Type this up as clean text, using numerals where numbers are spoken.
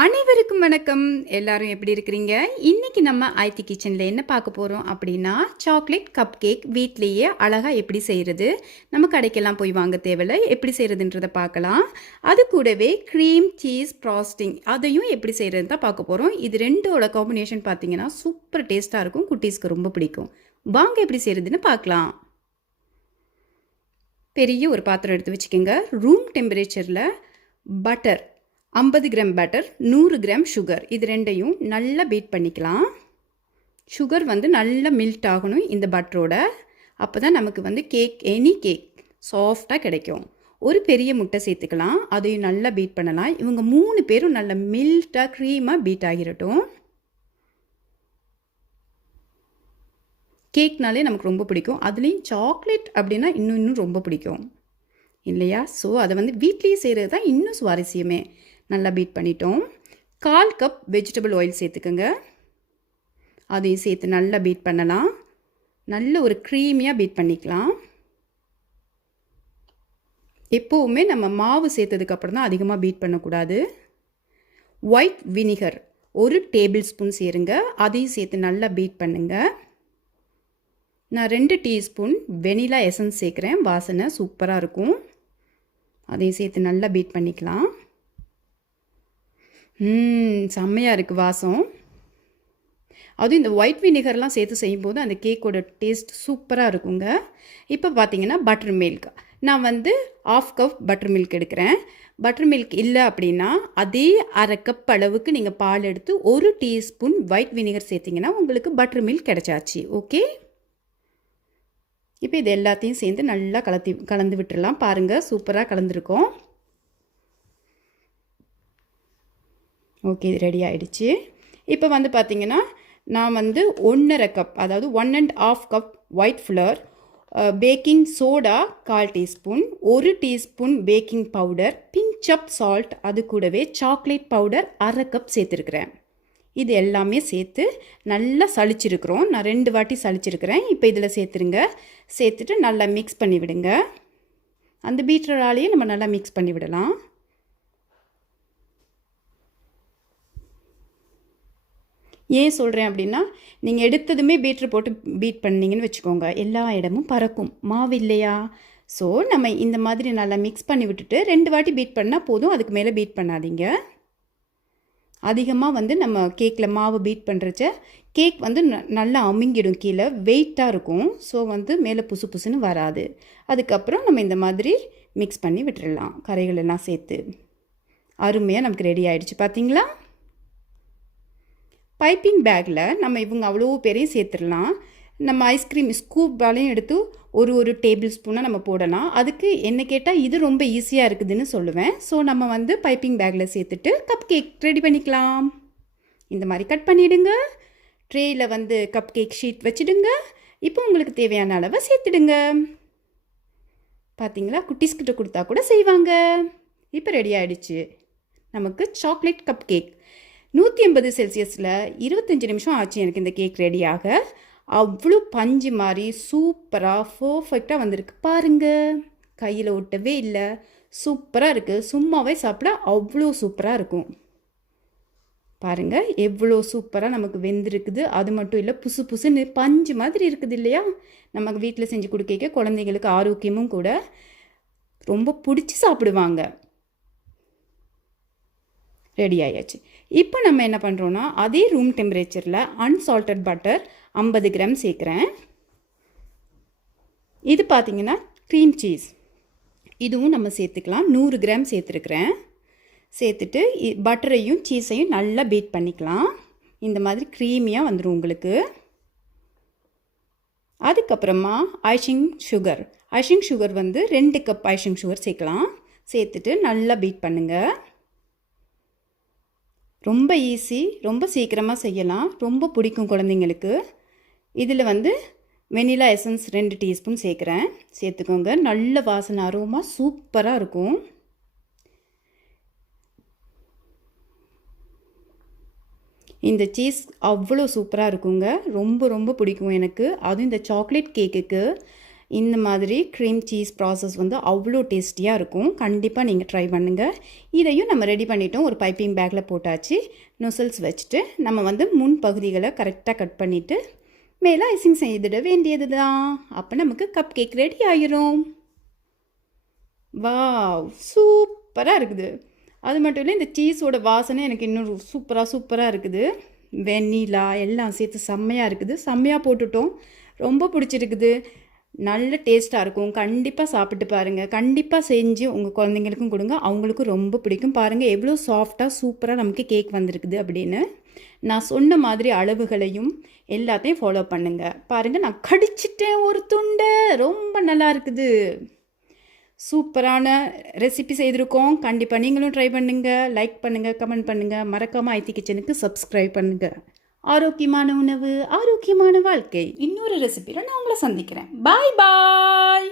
அனைவருக்கும் வணக்கம். எல்லாரும் எப்படி இருக்கிறீங்க? இன்னைக்கு நம்ம ஆயத்தி கிச்சனில் என்ன பார்க்க போகிறோம் அப்படின்னா, சாக்லேட் கப் கேக் வீட்லேயே அழகாக எப்படி செய்கிறது. நம்ம கடைக்கெல்லாம் போய் வாங்க தேவையில்லை, எப்படி செய்கிறதுன்றதை பார்க்கலாம். அது கூடவே க்ரீம் சீஸ் ஃப்ராஸ்டிங் அதையும் எப்படி செய்கிறதுன்னு தான் பார்க்க போகிறோம். இது ரெண்டோட காம்பினேஷன் பார்த்தீங்கன்னா சூப்பர் டேஸ்ட்டாக இருக்கும். குட்டீஸ்க்கு ரொம்ப பிடிக்கும். வாங்க எப்படி செய்கிறதுன்னு பார்க்கலாம். பெரிய ஒரு பாத்திரம் எடுத்து வச்சுக்கோங்க. ரூம் டெம்பரேச்சரில் butter 50 gram butter, 100 gram sugar, இது ரெண்டையும் நல்லா பீட் பண்ணிக்கலாம். சுகர் வந்து நல்லா மெல்ட் ஆகணும் இந்த பட்டரோட. அப்போ தான் நமக்கு வந்து எனி கேக் சாஃப்டாக கிடைக்கும். ஒரு பெரிய முட்டை சேர்த்துக்கலாம், அதையும் நல்லா பீட் பண்ணலாம். இவங்க 3 பேரும் நல்லா மெல்ட்டாக க்ரீமாக பீட் ஆகிரட்டும். கேக்னாலே நமக்கு ரொம்ப பிடிக்கும். அதுலேயும் சாக்லேட் அப்படின்னா இன்னும் ரொம்ப பிடிக்கும் இல்லையா? ஸோ அதை வந்து வீட்லேயே செய்கிறது தான் இன்னும் சுவாரஸ்யமே. நல்லா பீட் பண்ணிட்டோம். 1/4 கப் வெஜிடபிள் ஆயில் சேர்த்துக்கோங்க. அதையும் சேர்த்து நல்லா பீட் பண்ணலாம். நல்ல ஒரு க்ரீமியாக பீட் பண்ணிக்கலாம். எப்போவுமே நம்ம மாவு சேர்த்ததுக்கப்புறம் தான் அதிகமாக பீட் பண்ணக்கூடாது. ஒயிட் வினிகர் 1 டேபிள் ஸ்பூன் சேருங்க. அதையும் சேர்த்து நல்லா பீட் பண்ணுங்கள். நான் 2 டீஸ்பூன் வெனிலா எசன்ஸ் சேர்க்குறேன். வாசனை சூப்பராக இருக்கும். அதையும் சேர்த்து நல்லா பீட் பண்ணிக்கலாம். செம்மையாக இருக்குது வாசம். அதுவும் இந்த ஒயிட் வினிகர்லாம் சேர்த்து செய்யும்போது அந்த கேக்கோட டேஸ்ட் சூப்பராக இருக்குங்க. இப்போ பார்த்தீங்கன்னா பட்டர் மில்க் நான் வந்து 1/2 கப் பட்டர் மில்க் எடுக்கிறேன். பட்டர் மில்க் இல்லை அப்படின்னா அதே 1/2 கப் அளவுக்கு நீங்கள் பால் எடுத்து 1 டீஸ்பூன் ஒயிட் வினிகர் சேர்த்திங்கன்னா உங்களுக்கு பட்டர் மில்க் கிடைச்சாச்சு. ஓகே, இப்போ இது எல்லாத்தையும் சேர்ந்து நல்லா கலந்து விட்டுடலாம். பாருங்கள், சூப்பராக கலந்துருக்கோம். ஓகே, இது ரெடி ஆகிடுச்சு. இப்போ வந்து பார்த்திங்கன்னா நான் வந்து 1/2 கப், அதாவது 1.5 cup white flour, baking soda 1/4 teaspoon, 1 teaspoon baking powder, pinch of salt, அது கூடவே சாக்லேட் பவுடர் 1/2 கப் சேர்த்துருக்குறேன். இது எல்லாமே சேர்த்து நல்லா சளிச்சிருக்கிறோம். நான் 2 வாட்டி சளிச்சிருக்கிறேன். இப்போ இதில் சேர்த்துருங்க. சேர்த்துட்டு நல்லா மிக்ஸ் பண்ணி விடுங்க. அந்த பீட்டராலேயே நம்ம நல்லா மிக்ஸ் பண்ணி விடலாம். ஏன் சொல்கிறேன் அப்படின்னா, நீங்கள் எடுத்ததுமே பீட்ரு போட்டு பீட் பண்ணிங்கன்னு வச்சுக்கோங்க, எல்லா இடமும் பறக்கும். மாவு இல்லையா? ஸோ நம்ம இந்த மாதிரி நல்லா மிக்ஸ் பண்ணி விட்டுட்டு 2 வாட்டி பீட் பண்ணால் போதும். அதுக்கு மேலே பீட் பண்ணாதீங்க. அதிகமாக வந்து நம்ம கேக்கில் மாவு பீட் பண்ணுறச்ச கேக் வந்து நல்லா அமுங்கிடும், கீழே வெயிட்டாக இருக்கும். ஸோ வந்து மேலே புசு புசுன்னு வராது. அதுக்கப்புறம் நம்ம இந்த மாதிரி மிக்ஸ் பண்ணி விட்டுடலாம். கரைகள் எல்லாம் சேர்த்து அருமையாக நமக்கு ரெடி ஆகிடுச்சு. பார்த்தீங்களா? பைப்பிங் பேக்கில் நம்ம இவங்க அவ்வளோ பேரையும் சேர்த்துடலாம். நம்ம ஐஸ்கிரீம் ஸ்கூப்பாலையும் எடுத்து ஒரு டேபிள் ஸ்பூனாக நம்ம போடலாம். அதுக்கு என்ன கேட்டால் இது ரொம்ப ஈஸியாக இருக்குதுன்னு சொல்லுவேன். ஸோ நம்ம வந்து பைப்பிங் பேக்கில் சேர்த்துட்டு கப் கேக் ரெடி பண்ணிக்கலாம். இந்த மாதிரி கட் பண்ணிவிடுங்க. ட்ரேயில் வந்து கப் கேக் ஷீட் வச்சுடுங்க. இப்போ உங்களுக்கு தேவையான அளவை சேர்த்துடுங்க. பார்த்தீங்களா, குட்டீஸ்கிட்ட கொடுத்தா கூட செய்வாங்க. இப்போ ரெடி ஆகிடுச்சு நமக்கு சாக்லேட் கப் கேக். 180 செல்சியஸில் 25 நிமிஷம் ஆச்சு எனக்கு இந்த கேக் ரெடியாக. அவ்வளோ பஞ்சு மாதிரி சூப்பராக பர்ஃபெக்டாக வந்திருக்கு. பாருங்கள், கையில் ஒட்டவே இல்லை. சூப்பராக இருக்குது. சும்மாவே சாப்பிட அவ்வளோ சூப்பராக இருக்கும். பாருங்கள் எவ்வளோ சூப்பராக நமக்கு வெந்திருக்குது. அது மட்டும் இல்லை, புசு புசுன்னு பஞ்சு மாதிரி இருக்குது இல்லையா? நமக்கு வீட்டில் செஞ்சு கொடுக்க குழந்தைங்களுக்கு ஆரோக்கியமும் கூட, ரொம்ப பிடிச்சி சாப்பிடுவாங்க. ரெடி ஆயாச்சு. இப்போ நம்ம என்ன பண்ணுறோன்னா, அதே ரூம் டெம்பரேச்சரில் அன்சால்டட் பட்டர் 50 கிராம் சேர்க்குறேன். இது பார்த்திங்கன்னா க்ரீம் சீஸ், இதுவும் நம்ம சேர்த்துக்கலாம். 100 கிராம் சேர்த்துருக்குறேன். சேர்த்துட்டு பட்டரையும் சீஸையும் நல்லா பீட் பண்ணிக்கலாம். இந்த மாதிரி க்ரீமியாக வந்துடும் உங்களுக்கு. அதுக்கப்புறமா ஐசிங் சுகர் வந்து 2 கப் ஐசிங் சுகர் சேர்க்கலாம். சேர்த்துட்டு நல்லா பீட் பண்ணுங்கள். ரொம்ப ஈஸி, ரொம்ப சீக்கிரமாக செய்யலாம். ரொம்ப பிடிக்கும் குழந்தைங்களுக்கு. இதில் வந்து வெனிலா எசன்ஸ் 2 டீஸ்பூன் சேர்க்குறேன். சேர்த்துக்கோங்க. நல்ல வாசனை, அரோமா சூப்பராக இருக்கும். இந்த சீஸ் அவ்வளோ சூப்பராக இருக்குங்க. ரொம்ப ரொம்ப பிடிக்கும் எனக்கு. அதுவும் இந்த சாக்லேட் கேக்குக்கு இந்த மாதிரி க்ரீம் சீஸ் ப்ராசஸ் வந்து அவ்வளோ டேஸ்டியாக இருக்கும். கண்டிப்பாக நீங்கள் ட்ரை பண்ணுங்கள். இதையும் நம்ம ரெடி பண்ணிட்டோம். ஒரு பைப்பிங் பேக்கில் போட்டாச்சு. நொசல்ஸ் வச்சுட்டு நம்ம வந்து முன் பகுதிகளை கரெக்டாக கட் பண்ணிவிட்டு மேலே ஐசிங் செய்துட வேண்டியது தான். அப்போ நமக்கு கப் கேக் ரெடி ஆயிரும். வாவ், சூப்பராக இருக்குது. அது மட்டும் இல்லை, இந்த சீஸோட வாசனை எனக்கு இன்னும் சூப்பராக இருக்குது. வெண்ணிலா எல்லாம் சேர்த்து செம்மையாக இருக்குது. செம்மையாக போட்டுட்டோம். ரொம்ப பிடிச்சிருக்குது. நல்ல டேஸ்ட்டாக இருக்கும். கண்டிப்பாக சாப்பிட்டு பாருங்கள். கண்டிப்பாக செஞ்சு உங்கள் குழந்தைங்களுக்கும் கொடுங்க. அவங்களுக்கும் ரொம்ப பிடிக்கும். பாருங்கள் எவ்வளோ சாஃப்டாக சூப்பராக நமக்கு கேக் வந்திருக்குது அப்படின்னு. நான் சொன்ன மாதிரி அளவுகளையும் எல்லாத்தையும் ஃபாலோ பண்ணுங்கள். பாருங்கள், நான் கடிச்சிட்டேன் ஒரு துண்டை. ரொம்ப நல்லா இருக்குது. சூப்பரான ரெசிபி செய்திருக்கோம். கண்டிப்பாக நீங்களும் ட்ரை பண்ணுங்கள். லைக் பண்ணுங்கள், கமெண்ட் பண்ணுங்கள். மறக்காமல் ஐத்தி கிச்சனுக்கு சப்ஸ்கிரைப் பண்ணுங்கள். ஆரோக்கியமான உணவு, ஆரோக்கியமான வாழ்க்கை. இன்னொரு ரெசிபியில் நான் உங்களை சந்திக்கிறேன். பாய் பாய்.